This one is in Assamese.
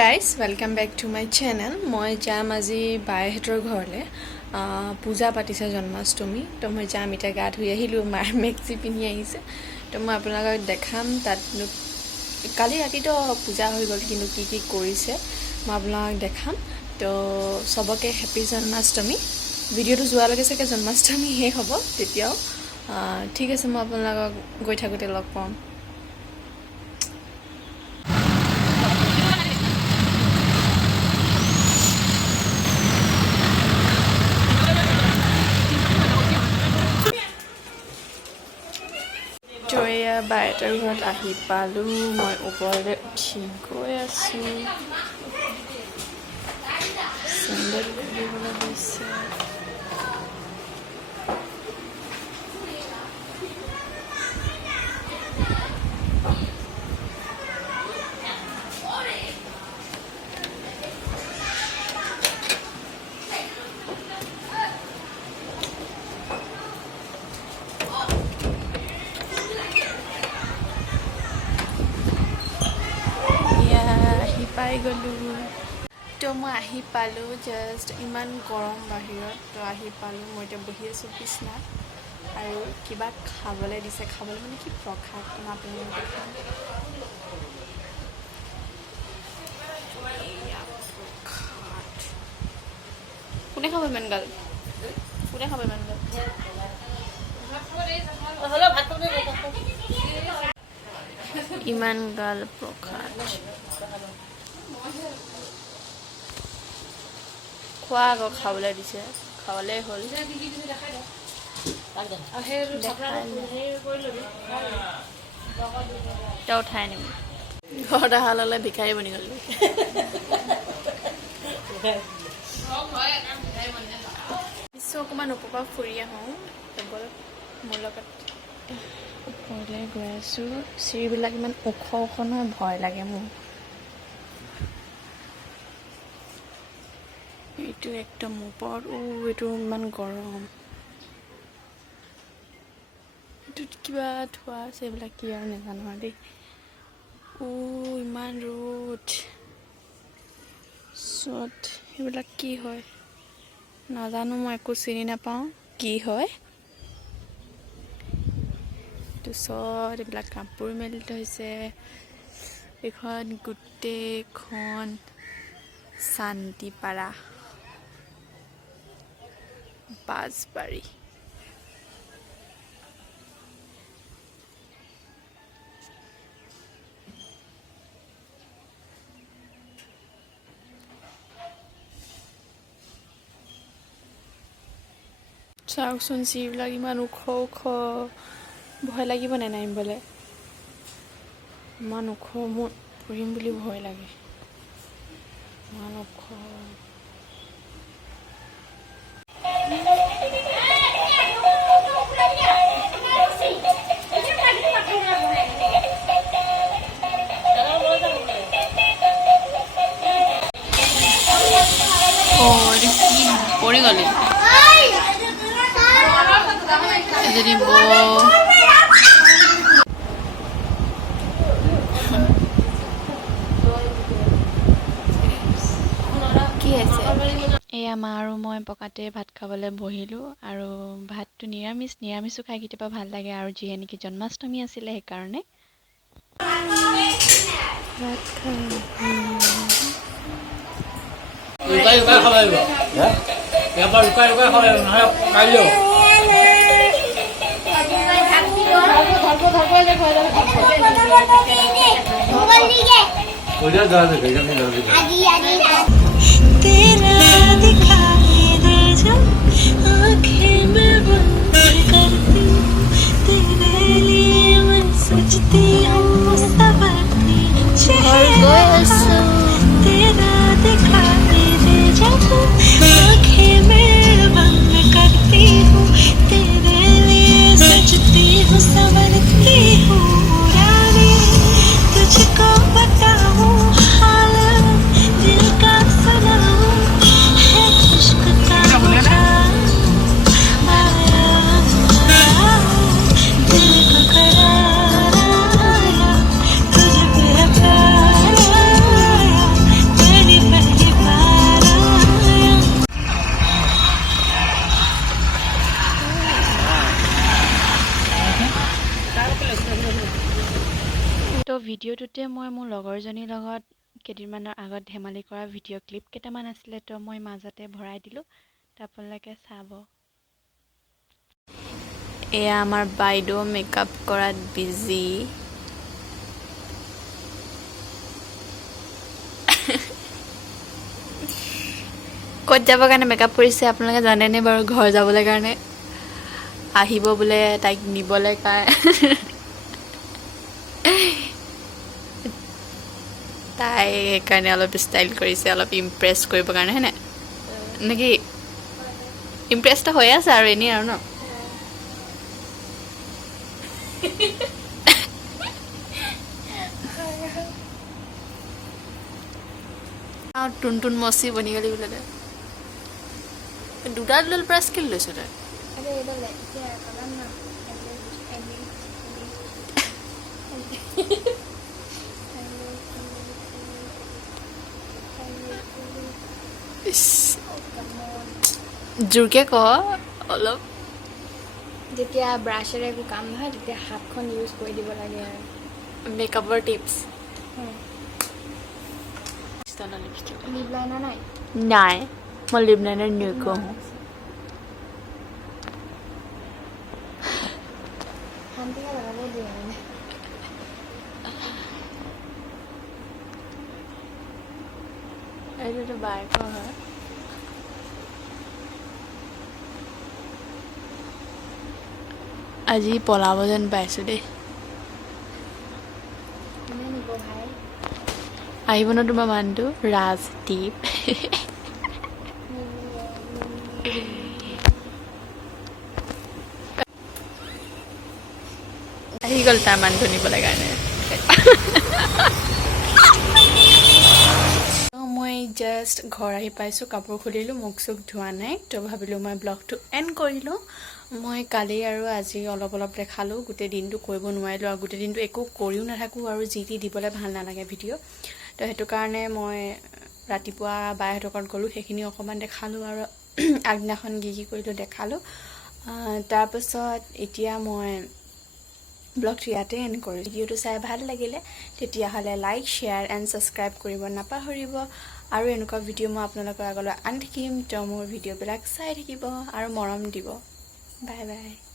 Guys welcome back to my channel. মই যাম আজি বাইহঁতৰ ঘৰলৈ। পূজা পাতিছে জন্মাষ্টমী, তো মই যাম। এতিয়া গা ধুই আহিলোঁ, মাৰ মেক্সি পিন্ধি আহিছে, তো মই আপোনালোকক দেখাম। তাত কালি ৰাতিতো পূজা হৈ গ'ল, কিন্তু কি কি কৰিছে মই আপোনালোকক দেখাম। তো চবকে হেপী জন্মাষ্টমী। ভিডিঅ'টো যোৱালৈকে চাগে জন্মাষ্টমী শেষ হ'ব তেতিয়াও। ঠিক আছে, মই আপোনালোকক গৈ থাকোঁতে লগ পাম। বাইহঁতৰ ঘৰত আহি পালোঁ। মই ওপৰলৈ উঠি গৈ আছোঁ। চেণ্ডেল খুলিবলৈ গৈছে। পাই গ'লোঁ। তো মই আহি পালোঁ, জাষ্ট ইমান গৰম বাহিৰত। তো আহি পালোঁ, মই এতিয়া বহি আছোঁ বিচনাত আৰু কিবা খাবলৈ দিছে। খাবলৈ মানে কি প্ৰসাদ, মই আপোনালোকক দেখাম। কোনে খাব ইমান গাল? কোনে খাব ইমান গাল? ইমান গাল প্ৰসাদ খোৱা আকৌ, খাবলৈ দিছে, খাবলৈ হ'ল। তই উঠাই আনিবি। ঘৰত অহা ল'লে ভিখাৰী বনি গ'ল। বিশ্ব অকণমান ওপৰৰ ফুৰি আহোঁ মোৰ লগত। ওপৰলৈ গৈ আছোঁ। চিৰিবিলাক ইমান ওখ ওখ নহয়, ভয় লাগে মোৰ। এইটো একদম ওপৰত। এইটো ইমান গৰম। এইটোত কিবা থোৱা আছে, এইবিলাক কি আৰু নাজানো আৰু দেই। ইমান ৰ'দ। চত এইবিলাক কি হয় নাজানো, মই একো চিনি নাপাওঁ কি হয়। তাৰপিছত এইবিলাক কাপোৰ মেলি থৈছে। এইখন গোটেইখন শান্তিপাৰা বাজবাৰী। চাওকচোন চিৰিবিলাক ইমান ওখ ওখ। ভয় লাগিব নে নামিবলৈ? ইমান ওখ, মোৰ পৰিম বুলি ভয় লাগে। ইমান ওখ। পৰি গ'লি এজনী বৌ। কি আছে? এয়া মা আৰু মই পকাতে ভাত খাবলৈ বহিলোঁ। আৰু ভাতটো নিৰামিষো খাই কেতিয়াবা ভাল লাগে, আৰু যিহে নেকি জন্মাষ্টমী আছিলে সেইকাৰণে ভাত तेरा दिखाई दे जब आँखें मैं बंद करती हूँ, तेरे लिए मैं सोचती हूँ, संवरती तेरा दिखाई दे जब आँखें मैं बंद करती हूँ, तेरे लिए सोचती हूँ, संवरती हूँ। रानी तुझको बताऊँ हाल दिल का सुनाऊँ, है इश्क का आया ভিডিঅ'টোতে মই মোৰ লগৰজনীৰ লগত কেইদিনমানৰ আগত ধেমালি কৰা ভিডিঅ' ক্লিপ কেইটামান আছিলে তো মই মাজতে ভৰাই দিলোঁ আপোনালোকে চাব এয়া আমাৰ বাইদেউ মেকআপ কৰাত বিজি ক'ত যাবৰ কাৰণে মেকআপ কৰিছে আপোনালোকে জানেনে বাৰু ঘৰ যাবলৈ কাৰণে আহিব বোলে তাইক নিবলৈ তাই সেইকাৰণে অলপ ষ্টাইল কৰিছে অলপ ইমপ্ৰেছ কৰিবৰ কাৰণে হয়নে নেকি ইমপ্ৰেছটো হৈ আছে আৰু এনেই আৰু ন টুনটুন মচি বনি গলি বোলে দুডাল ব্ৰাছ কেলে লৈছ তই জোৰকে ক অলপ যেতিয়া ব্ৰাছেৰে একো কাম নহয় তেতিয়া হাতখন ইউজ কৰি দিব লাগে আৰু মেকআপৰ টিপছ লিপ লাইনাৰ নাই নাই মই লিপ লাইনাৰ নকৰোঁ শান্তিকে লগাব দিয়ে মানে এইটোতো বাইকৰ হয় আজি পলাব যেন পাইছোঁ দেই কোনে নিব ভাই আহিব ন তোমাৰ মানুহটো ৰাজদ্বীপ আহি গ'ল তাৰ মানুহটো নিবলৈ কাৰণে মই জাষ্ট ঘৰ আহি পাইছোঁ কাপোৰ খুলিলোঁ মুখ চুখ ধোৱা নাই তো ভাবিলোঁ মই ব্লগটো এণ্ড কৰিলোঁ মই কালি আৰু আজি অলপ দেখালোঁ গোটেই দিনটো কৰিব নোৱাৰিলোঁ আৰু গোটেই দিনটো একো কৰিও নাথাকোঁ আৰু যি টি দিবলৈ ভাল নালাগে ভিডিঅ' তো সেইটো কাৰণে মই ৰাতিপুৱা বাইহঁতৰ ঘৰত গ'লোঁ সেইখিনি অকণমান দেখালোঁ আৰু আগদিনাখন কি কৰিলোঁ দেখালোঁ তাৰপাছত এতিয়া মই ব্লগটো ইয়াতে এণ্ড কৰোঁ ভিডিঅ'টো চাই ভাল লাগিলে তেতিয়াহ'লে লাইক শ্বেয়াৰ এণ্ড ছাবস্ক্ৰাইব কৰিব নাপাহৰিব আৰু এনেকুৱা ভিডিঅ' মই আপোনালোকৰ আগলৈ আনি থাকিম তো মোৰ ভিডিঅ'বিলাক চাই থাকিব আৰু মৰম দিব বাই বাই